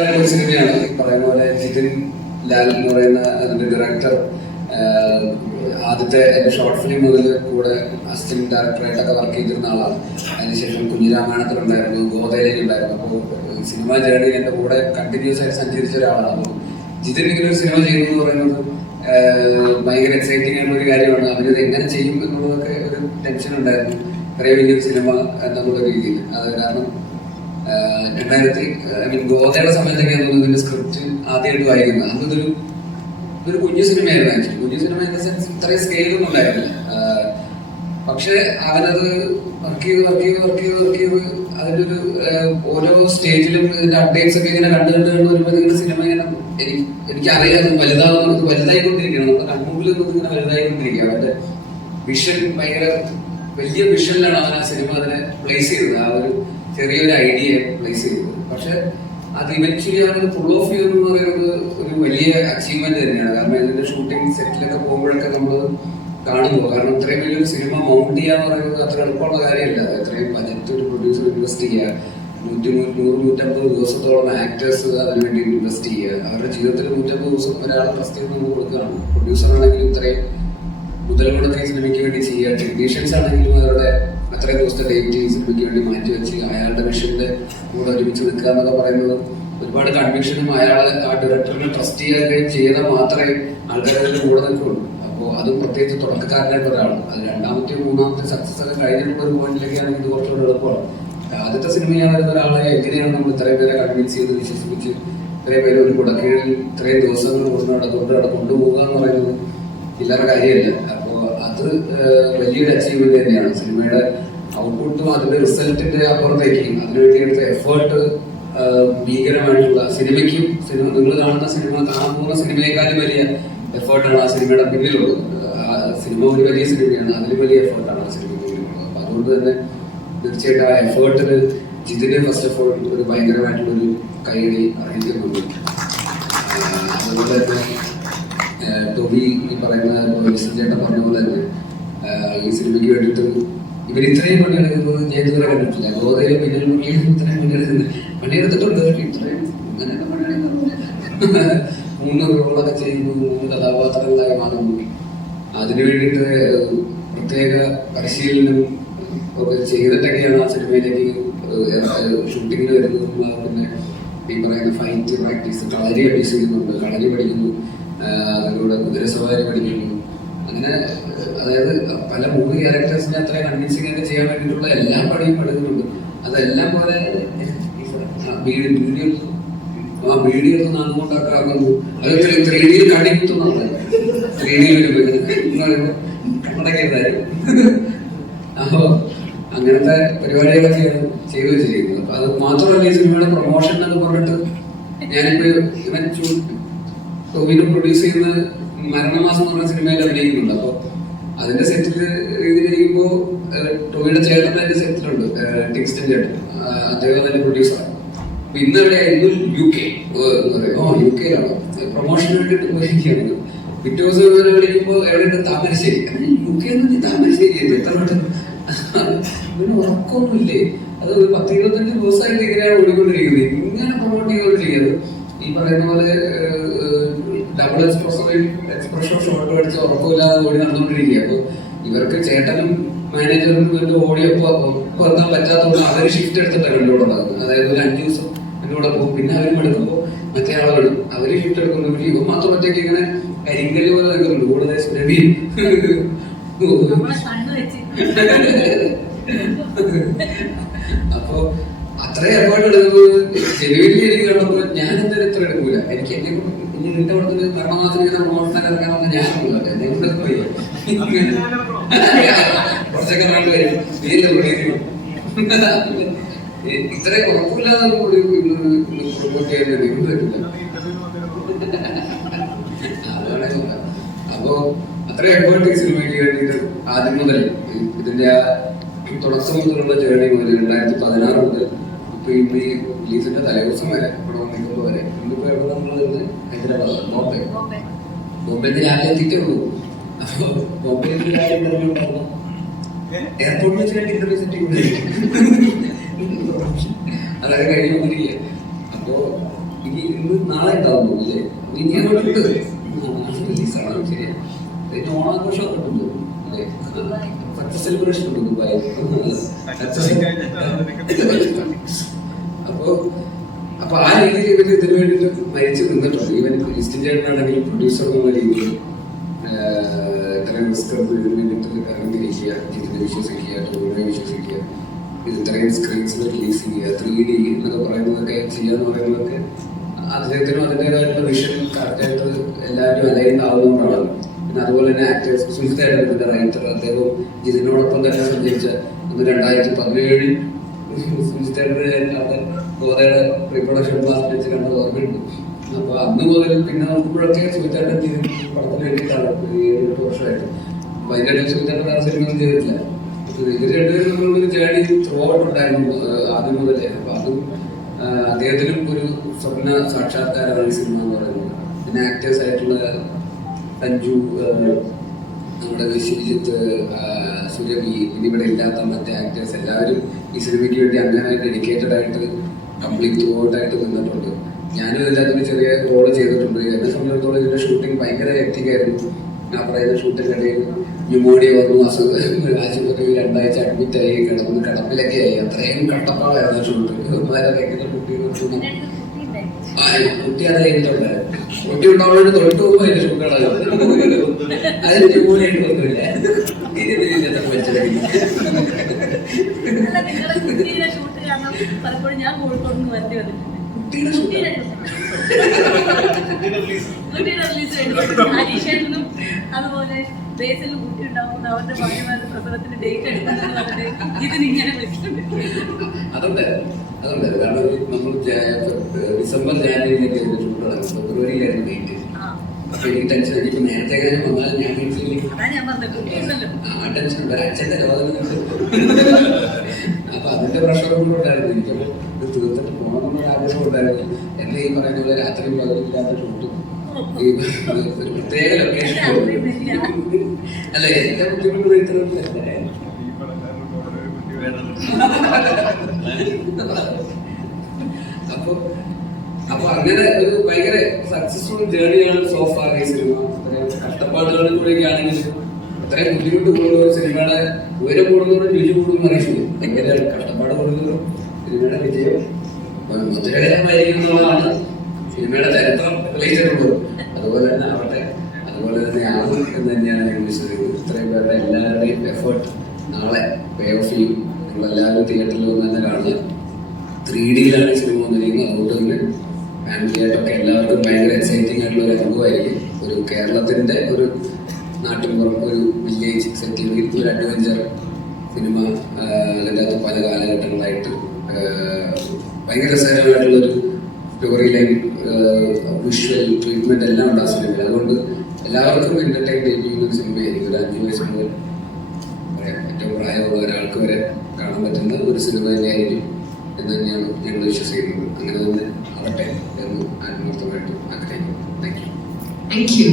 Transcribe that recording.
ഒരു സിനിമയാണ്. പറയുന്ന പോലെ ജിതിൻ ലാൽ എന്ന് പറയുന്ന അതിന്റെ ഡയറക്ടർ ആദ്യത്തെ എന്റെ ഷോർട്ട് ഫിലിം മുതൽ കൂടെ അസിസ്റ്റന്റ് ഡയറക്ടറായിട്ടൊക്കെ വർക്ക് ചെയ്തിരുന്ന ആളാണ്. അതിനുശേഷം കുഞ്ഞിരാമായണത്തിലുണ്ടായിരുന്നു ഗോതയിലേക്കുണ്ടായിരുന്നു അപ്പോൾ സിനിമ ജേർണി എന്റെ കൂടെ കണ്ടിന്യൂസ് ആയിട്ട് സഞ്ചരിച്ച ഒരാളാണ്. അപ്പോൾ ജിതിൻ ഇങ്ങനെ ഒരു സിനിമ ചെയ്യുന്നു എന്ന് പറയുന്നത് ഭയങ്കര എക്സൈറ്റിംഗ് ആയിട്ടുള്ള ഒരു കാര്യമാണ്. അവരിത് എങ്ങനെ ചെയ്യും എന്നുള്ളതൊക്കെ ഒരു ടെൻഷൻ ഉണ്ടായിരുന്നു. ഇത്രയും വലിയൊരു സിനിമ എന്നുള്ള രീതിയിൽ. അത് കാരണം രണ്ടായിരത്തി ഐ മീൻ ഗോതയുടെ സമയത്തൊക്കെ ഇതിന്റെ സ്ക്രിപ്റ്റ് ആദ്യമായിട്ട് വായിക്കുന്നത്. അന്ന് ഇതൊരു ഇതൊരു കുഞ്ഞു സിനിമയായിരുന്നു ആക്ച്വലി കുഞ്ഞു സിനിമ ഇൻ ദ സെൻസ് ഇത്രയും സ്കെയിലൊന്നും ഉണ്ടായിരുന്നില്ല. പക്ഷെ അവനത് വർക്ക് ചെയ്ത് വർക്ക് ചെയ്ത് വർക്ക് ചെയ്ത് വർക്ക് ചെയ്ത് അതിന്റെ ഒരു ഓരോ സ്റ്റേജിലും ഇതിന്റെ അപ്ഡേറ്റ്സ് ഒക്കെ ഇങ്ങനെ കണ്ടു കണ്ട് കണ്ട് വരുമ്പോൾ നിങ്ങളുടെ സിനിമ ഇങ്ങനെ എനിക്ക് എനിക്കറിയാം അത് വലുതാവുന്നത് വലുതായിക്കൊണ്ടിരിക്കുകയാണ്. നമ്മുടെ കൺമുമ്പിൽ നിന്നത് ഇങ്ങനെ വലുതായിക്കൊണ്ടിരിക്കുക അവന്റെ വിഷൻ ഭയങ്കര വലിയ വിഷനിലാണ് അവൻ ആ സിനിമ അതിനെ പ്ലേസ് ചെയ്തത് ആ ഒരു ചെറിയൊരു ഐഡിയ പ്ലേസ് ചെയ്തു. പക്ഷെ അത് ഇവൻച്വലി അവന് ഫുൾ ഓഫ് ചെയ്യുന്നു എന്ന് പറയുന്നത് ഒരു വലിയ അച്ചീവ്മെന്റ് തന്നെയാണ്. കാരണം ഇതിന്റെ ഷൂട്ടിംഗ് സെറ്റിലൊക്കെ പോകുമ്പോഴൊക്കെ നമ്മൾ കാണുമ്പോൾ കാരണം ഇത്രയും വലിയൊരു സിനിമ മൗണ്ട് ചെയ്യാന്ന് പറയുന്നത് അത്ര എളുപ്പമുള്ള കാര്യമല്ല. അത് ഇത്രയും ബജറ്റ് ഒരു പ്രൊഡ്യൂസർ ഇൻവെസ്റ്റ് ചെയ്യുക നൂറ്റി നൂറ് നൂറ്റമ്പത് ദിവസത്തോളം ആക്ടേഴ്സ് അതിന് വേണ്ടി ഇൻവെസ്റ്റ് ചെയ്യുക. അവരുടെ ജീവിതത്തിൽ നൂറ്റമ്പത് ദിവസം ഒരാൾ ഫസ്റ്റ് ചെയ്ത് നമ്മൾ കൊടുക്കുകയാണ്. പ്രൊഡ്യൂസർ ആണെങ്കിലും ഇത്രയും മുതൽ മുടക്കി സിനിമയ്ക്ക് വേണ്ടി ചെയ്യുക ടെക്നീഷ്യൻസ് ആണെങ്കിലും അവരുടെ അത്രയും ദിവസത്തെ ഡേറ്റ് സിനിമയ്ക്ക് വേണ്ടി മാറ്റി വെച്ച് അയാളുടെ വിഷന്റെ കൂടെ ഒരുമിച്ച് നിൽക്കുക എന്നൊക്കെ പറയുന്നത് ഒരുപാട് കൺവിക്ഷനും അയാളെ ആ ഡയറക്ടറിനെ ട്രസ്റ്റ് ചെയ്യുകയും ചെയ്താൽ മാത്രമേ ആൾക്കാരുടെ കൂടെ നിൽക്കുള്ളൂ. അപ്പോൾ അതും പ്രത്യേകിച്ച് തുടക്കക്കാരനായിട്ട് ഒരാളും അത് രണ്ടാമത്തെ മൂന്നാമത്തെ സക്സസ് ഒക്കെ കഴിഞ്ഞിട്ടുള്ള ഒരു പോയിന്റിലേക്കാണ് ഇത് കുറച്ചുകൂടെ എളുപ്പമാണ്. ആദ്യത്തെ സിനിമയാൻ വരുന്ന ഒരാളെ എങ്ങനെയാണ് നമ്മൾ ഇത്രയും പേരെ കൺവിൻസ് ചെയ്ത് വിശ്വസിപ്പിച്ച് ഇത്രയും പേര് ഒരു കുടക്കീഴിൽ ഇത്രയും ദിവസങ്ങൾ കൊണ്ട് നടക്കൊണ്ട് നട കൊണ്ടുപോകുക എന്ന് പറയുന്നത് ഇല്ലാത്ത കാര്യമല്ല. വലിയൊരു അച്ചീവ്മെന്റ് തന്നെയാണ്. സിനിമയുടെ ഔട്ട്പുട്ടും അതിന്റെ റിസൾട്ടിന്റെ അപ്പുറത്തേക്കും അതിനുവേണ്ടി എടുത്ത എഫേർട്ട് ഭീകരമായിട്ടുള്ള സിനിമയ്ക്കും സിനിമ നിങ്ങൾ കാണുന്ന സിനിമ കാണാൻ പോകുന്ന സിനിമയെക്കാളും വലിയ എഫേർട്ടാണ് ആ സിനിമയുടെ പിന്നിലുള്ളത്. സിനിമ ഒരു വലിയ സിനിമയാണ് അതിലും വലിയ എഫേർട്ടാണ് ആ സിനിമയ്ക്ക് പിന്നിലുള്ളത്. അപ്പൊ അതുകൊണ്ട് തന്നെ തീർച്ചയായിട്ടും ആ എഫേർട്ടിന് ജിതിന് ഫസ്റ്റ് ഓഫ് ഓൾ ഒരു ഭയങ്കരമായിട്ടുള്ളൊരു കൈയടി അറിയിക്കുന്നുണ്ട് അതുപോലെ തന്നെ ടോബി ഈ പറയുന്ന ചേട്ടൻ പറഞ്ഞ പോലെ തന്നെ ഈ സിനിമയ്ക്ക് വേണ്ടിയിട്ട് ഇവർ ഇത്രയും പണിയെടുക്കുന്നത് ഞാൻ ഇതുവരെ കണ്ടിട്ടില്ല ഗോതയിലും പിന്നെ മുന്നിലും ഇത്രയും പണിയെടുക്കുന്നത് പണിയെടുത്തിട്ടുണ്ട് ഇത്രയും മൂന്ന് റോളൊക്കെ ചെയ്യുന്നു. മൂന്ന് കഥാപാത്രങ്ങളായി മാറുന്നു. അതിനു വേണ്ടിയിട്ട് പ്രത്യേക പരിശീലനം ഒക്കെ ചെയ്തിട്ടൊക്കെയാണ് ആ സിനിമയിലേക്ക് ഷൂട്ടിങ്ങിന് വരുന്നത് പിന്നെ ഈ പറയുന്ന ഫൈറ്റ് പ്രാക്ടീസ് കളരി അഭ്യസിക്കുന്നുണ്ട്. കളരി പഠിക്കുന്നു. അതിലൂടെ കുതിരസവാരി പഠിക്കുന്നു അങ്ങനെ അതായത് പല മൂന്ന് ക്യാരക്ടേഴ്സിനെ അത്ര കൺവിൻസിങ് ആയിട്ട് ചെയ്യാൻ വേണ്ടിയിട്ടുള്ള എല്ലാ പണിയും പഠിക്കുന്നുണ്ട് അതെല്ലാം പോലെ വീഡിയോ ആ വീഡിയോ അങ്ങോട്ടൊക്കെ ആക്കുന്നു അത് ത്രീ ഡിയിൽ കാണിക്കുന്നുണ്ട് ത്രീ അങ്ങനത്തെ പരിപാടികളൊക്കെയാണ് ചെയ്തു വെച്ചിരിക്കുന്നത് അപ്പൊ അത് മാത്രമല്ല ഈ സിനിമയുടെ പ്രൊമോഷൻ എന്ന് പറഞ്ഞിട്ട് ഞാനിപ്പോ ഇവൻ ടോവിനോ പ്രൊഡ്യൂസ് ചെയ്യുന്ന മരണമാസം എന്ന് പറഞ്ഞ സിനിമയിൽ അഭിനയിക്കുന്നുണ്ട്. അപ്പൊ അതിന്റെ സെറ്റിൽ ഇതിലിരിക്കുമ്പോൾ ടോവിയുടെ ചേട്ടൻ അതിന്റെ സെറ്റിലുണ്ട് ടിക്സ്റ്റൻ ചേട്ടൻ. അദ്ദേഹം തന്നെ പ്രൊഡ്യൂസറാണ് അപ്പൊ ഇന്ന് എവിടെയായിരുന്നു യു കെ ഓ യു കെയിലാണോ പ്രൊമോഷന് വേണ്ടിയിട്ട് പോയിരിക്കുകയാണ് പിറ്റേ ദിവസം ഇവരെ വിളിക്കുമ്പോൾ എവിടെയുണ്ട്? താമരശ്ശേരി. യു കെ എന്ന് താമരശ്ശേരി എത്ര വട്ടം? ഇവന് ഉറക്കമൊന്നുമില്ലേ അത് പത്ത് ഇരുപത്തഞ്ച് ദിവസമായിട്ട് ഇങ്ങനെയാണ് ഓടിക്കൊണ്ടിരിക്കുന്നത്. ഇങ്ങനെ പ്രൊമോട്ട് ഈ പറയുന്ന പോലെ ഡബിൾ എക്സ്പ്രസോ എക്സ്പ്രഷോ ഷോട്ട് അടിച്ച് ഉറപ്പില്ലാതെ ഓടി നടന്നുകൊണ്ടിരിക്കുക അപ്പോൾ ഇവർക്ക് ചേട്ടനും മാനേജറും ഇവരുടെ ഓടിയപ്പോ വെക്കാൻ പറ്റാത്തതുകൊണ്ട് അവർ ഷിഫ്റ്റ് എടുത്തിട്ടാണ് എന്റെ കൂടെ ഉണ്ടാകുന്നത് അതായത് ഒരു അഞ്ച് ദിവസം എന്റെ കൂടെ പോകും. പിന്നെ അവരും എടുക്കുമ്പോൾ മറ്റേ ആളുകളും അവർ ഷിഫ്റ്റ് എടുക്കുന്നു ഇവൻ മാത്രം ഒറ്റയ്ക്ക് ഇങ്ങനെ കരിങ്കൽ പോലെ നിൽക്കുന്നുണ്ട്. കൂടുതൽ അപ്പോ അപ്പൊ അത്ര എഫേർട്ട് എടുക്കുമ്പോൾ ജനുവരി എനിക്ക് കണ്ടപ്പോൾ ഞാൻ എന്തായാലും ഇത്ര എടുക്കൂല. എനിക്ക് എന്നെ ഇനി നിന്റെ കർമ്മമാസത്തിന് ഇങ്ങനെ പ്രമോഷനെ ഇറങ്ങാമെന്ന് ഞാൻ. അപ്പോ അത്ര എഫേർട്ട് സിനിമയ്ക്ക് ആദ്യം മുതൽ ഇതിന്റെ ആ തുടക്കം മുതലുള്ള ജേർണി മുതൽ രണ്ടായിരത്തി പതിനാറ് മുതൽ ഇപ്പൊ ഇന്ന് ഈ റിലീസിന്റെ തലേദിവസം വരെ ഇവിടെ വന്നിരിക്കുമ്പോൾ വരെ ഇന്നിപ്പോ എവിടെ നമ്മൾ ഹൈദരാബാദ് ബോംബെ. ബോംബെ. ബോംബെന്ന് രാവിലെ എത്തിയിട്ടുള്ളൂ. അപ്പൊ ബോംബെയിൽ രാവിലെ ഇന്റർവ്യൂ ഉണ്ടായിരുന്നു. എയർപോർട്ടിൽ വെച്ച് രണ്ട് ഇന്റർവ്യൂ സെറ്റ് അതായത് കഴിഞ്ഞു വന്നിരിക്കുക അപ്പോ ഇനി ഇന്ന് നാളെ ഉണ്ടാവുന്നു അല്ലേ ഇനി അങ്ങോട്ടുണ്ട് നാളെ റിലീസാണ് ശരിയാ. പിന്നെ ഓണാഘോഷമൊക്കെ ഉണ്ട് സെലിബ്രേഷൻ ഉണ്ട് ദുബായിൽ അപ്പോ അപ്പൊ ആ രീതിയിൽ ഇവർ ഇതിനു വേണ്ടിട്ട് മരിച്ചു നിന്നിട്ടുണ്ട്. ഈവൻ ക്രിസ്ത്യൻ ചേട്ടനാണെങ്കിലും പ്രൊഡ്യൂസർ എന്നുള്ള രീതിയിൽ എടുത്ത് ഇതിനു വേണ്ടിട്ട് ഇറങ്ങിയിരിക്കുക ഇതിനെ വിശ്വസിക്കുക ടൂറിനെ വിശ്വസിക്കുക ഇത് ഇത്രയും സ്ക്രീൻസിൽ റിലീസ് ചെയ്യുക ത്രീ ഡി എന്നൊക്കെ പറയുന്നതൊക്കെ ചെയ്യാന്ന് പറയുന്നതൊക്കെ അദ്ദേഹത്തിനും അതിന്റെതായിട്ടുള്ള വിഷൻ കറക്റ്റായിട്ട് എല്ലാവരും അലൈൻഡ് ആവുന്നതുകൊണ്ടാണ് പിന്നെ അതുപോലെ തന്നെ ആക്ടേഴ്സ് സുജിതായിട്ട് പിന്നെ റൈറ്റർ അദ്ദേഹം ജിതിനോടൊപ്പം തന്നെ സഞ്ചരിച്ച ഒന്ന് രണ്ടായിരത്തി പതിനേഴിൽ സുജിതയുടെ അവിടെ ഗോതയുടെ പ്രൊഡക്ഷൻ ക്ലാസ് കണ്ട ഓർമ്മയുണ്ട്. അപ്പൊ അന്ന് മുതൽ പിന്നെ നോക്കുമ്പോഴൊക്കെ സുജിതയുടെ പടത്തിന് വേണ്ടിയിട്ടാണ് ഈ എട്ട് വർഷമായിട്ട് അപ്പൊ അതിന്റെ ഇടയിൽ ചെയ്തിട്ടില്ല. തമ്മിലുള്ള ജേണി ആദ്യം മുതലേ. അപ്പൊ അതും അദ്ദേഹത്തിനും ഒരു സ്വപ്ന സാക്ഷാത്കാരമാണ് ഈ സിനിമ എന്ന് പറയുന്നത്. പിന്നെ ആക്ടേഴ്സ് ആയിട്ടുള്ള സഞ്ജു നമ്മുടെ വിശ്വജിത്ത് സുരഭി എന്നിവിടെ ഇല്ലാത്ത മറ്റേ ആക്ടേഴ്സ് എല്ലാവരും ഈ സിനിമയ്ക്ക് വേണ്ടി അങ്ങനെ ഡെഡിക്കേറ്റഡ് ആയിട്ട് കംപ്ലീറ്റ് ത്രൂ ഔട്ട് ആയിട്ട് നിന്നിട്ടുണ്ട്. ഞാനും ഇതിനകത്തൊരു ചെറിയ റോൾ ചെയ്തിട്ടുണ്ട്. എന്നെ സംബന്ധിച്ചിടത്തോളം ഇതിന്റെ ഷൂട്ടിംഗ് ഭയങ്കര ഹെക്റ്റിക്കായിരുന്നു ഞാൻ പറയുന്ന ഷൂട്ടിംഗ് ഇടയിൽ ന്യൂമോണിയ വന്നു അസുഖം ആശുപത്രിയിൽ രണ്ടാഴ്ച അഡ്മിറ്റ് ആയി കിടന്ന് കിടപ്പിലൊക്കെ ആയി. അത്രയും കട്ടപ്പാടായിരുന്നു ഷൂട്ട് ഭയങ്കര കുട്ടി ആ കുട്ടി അത് കഴിഞ്ഞിട്ടുണ്ട് കുട്ടി ഉണ്ടാവുന്നത് തൊട്ട് പോകുമ്പോ അതിന്റെ ഷൂട്ടാണ് അതിന് ന്യൂമോണിയായിട്ട് ഒന്നുമില്ല കുട്ടിയുടെ ഷൂട്ട് കാരണം പലപ്പോഴും ഞാൻ കോഴിക്കോട് നിന്ന് വരേണ്ടി വന്നിട്ടുണ്ട്. കുട്ടിയുടെ റിലീസ് അതുപോലെ ബേസിലും കുട്ടി ഉണ്ടാവുന്ന അവരുടെ ഭാര്യമാരുടെ പ്രസവത്തിന് ഡേറ്റ് എടുക്കുന്നത് ഇതിനിങ്ങനെ അതുണ്ട് അതുണ്ട്. കാരണം നമ്മൾ ഡിസംബർ ജാനുവരിയിലൊക്കെ ഇതിന്റെ ഷൂട്ട് നടക്കും ഫെബ്രുവരിയിലായിരുന്നു ഡേറ്റ് അപ്പൊ എനിക്ക് ടെൻഷൻ നേരത്തെ കാര്യം വന്നാൽ ഞാൻ ആ ടെൻഷൻ അച്ഛന്റെ രോഗം അപ്പൊ അതിന്റെ പ്രഷർ കൂടെ ഉണ്ടായിരുന്നു എനിക്കപ്പോ തീർത്തിട്ട് പോകണമെന്നൊരു ആഗ്രഹം ഉണ്ടായിരുന്നു. എന്നെ ഈ പറയുന്ന പോലെ രാത്രി പകലില്ലാത്ത ഷൂട്ടും ഒരു പ്രത്യേക ലൊക്കേഷൻ അല്ല എന്റെ ബുദ്ധിമുട്ട് ഇത്ര അപ്പൊ അപ്പൊ അങ്ങനെ ഒരു ഭയങ്കര സക്സസ്ഫുൾ ജേർണിയാണ് സോഫാർ ഈ സിനിമ കഷ്ടപ്പാടുകളിൽ കൂടെയൊക്കെയാണെങ്കിലും അത്രയും ബുദ്ധിമുട്ട് കൂടുതലും സിനിമയുടെ ഉയരം കൂടുന്നതും രുചി കൂടുന്നു അറിയിച്ചു. എങ്ങനെയാണ് കഷ്ടപ്പാട് കൂടുന്നതും സിനിമയുടെ വിജയം. മുദ്രകരമായിരിക്കുന്നതാണ് സിനിമയുടെ ചരിത്രം തെളിയിച്ചിട്ടുള്ളൂ അതുപോലെ തന്നെ ആവട്ടെ അതുപോലെ തന്നെ ആകും എന്ന് തന്നെയാണ് ഞാൻ വിശ്വസിക്കുന്നത് ഇത്രയും പേരുടെ എല്ലാവരുടെയും എഫേർട്ട് നാളെ പേ ഓഫ് ചെയ്യും. നിങ്ങൾ എല്ലാവരും തിയേറ്ററിൽ വന്ന് തന്നെ കാണുക. ത്രീ ഡിയിലാണ് സിനിമ വന്നിരിക്കുന്നത്. അതുകൊണ്ട് തന്നെ ഫാമിലി ആയിട്ടൊക്കെ എല്ലാവർക്കും ഭയങ്കര എക്സൈറ്റിംഗ് ആയിട്ടുള്ള ഒരു അനുഭവമായിരിക്കും. ഒരു കേരളത്തിന്റെ ഒരു നാട്ടിൻപുറം ഒരു വില്ലേജ് സെറ്റിംഗ് ഒരു അഡ്വഞ്ചർ സിനിമ അതിന്റെ അകത്ത് പല കാലഘട്ടങ്ങളായിട്ട് ഭയങ്കര രസകരമായിട്ടുള്ളൊരു സ്റ്റോറി ലൈൻ വിഷ്വൽ ട്രീറ്റ്മെന്റ് എല്ലാം ഉണ്ട് ആ സിനിമയിൽ അതുകൊണ്ട് എല്ലാവർക്കും എന്റർടൈൻ ചെയ്യുന്ന ഒരു സിനിമയായിരിക്കും ഒരു അഞ്ചു വയസ്സ് മുതൽ ഏറ്റവും പ്രായമുള്ള ഒരാൾക്ക് വരെ കാണാൻ പറ്റുന്ന ഒരു സിനിമ തന്നെയായിരിക്കും എന്ന് തന്നെയാണ് ഞങ്ങൾ വിശ്വസിക്കുന്നത്. അങ്ങനെ തന്നെ ആവട്ടെ എന്ന് ആത്മാർത്ഥമായിട്ട് ആഗ്രഹിക്കുന്നു. Thank you.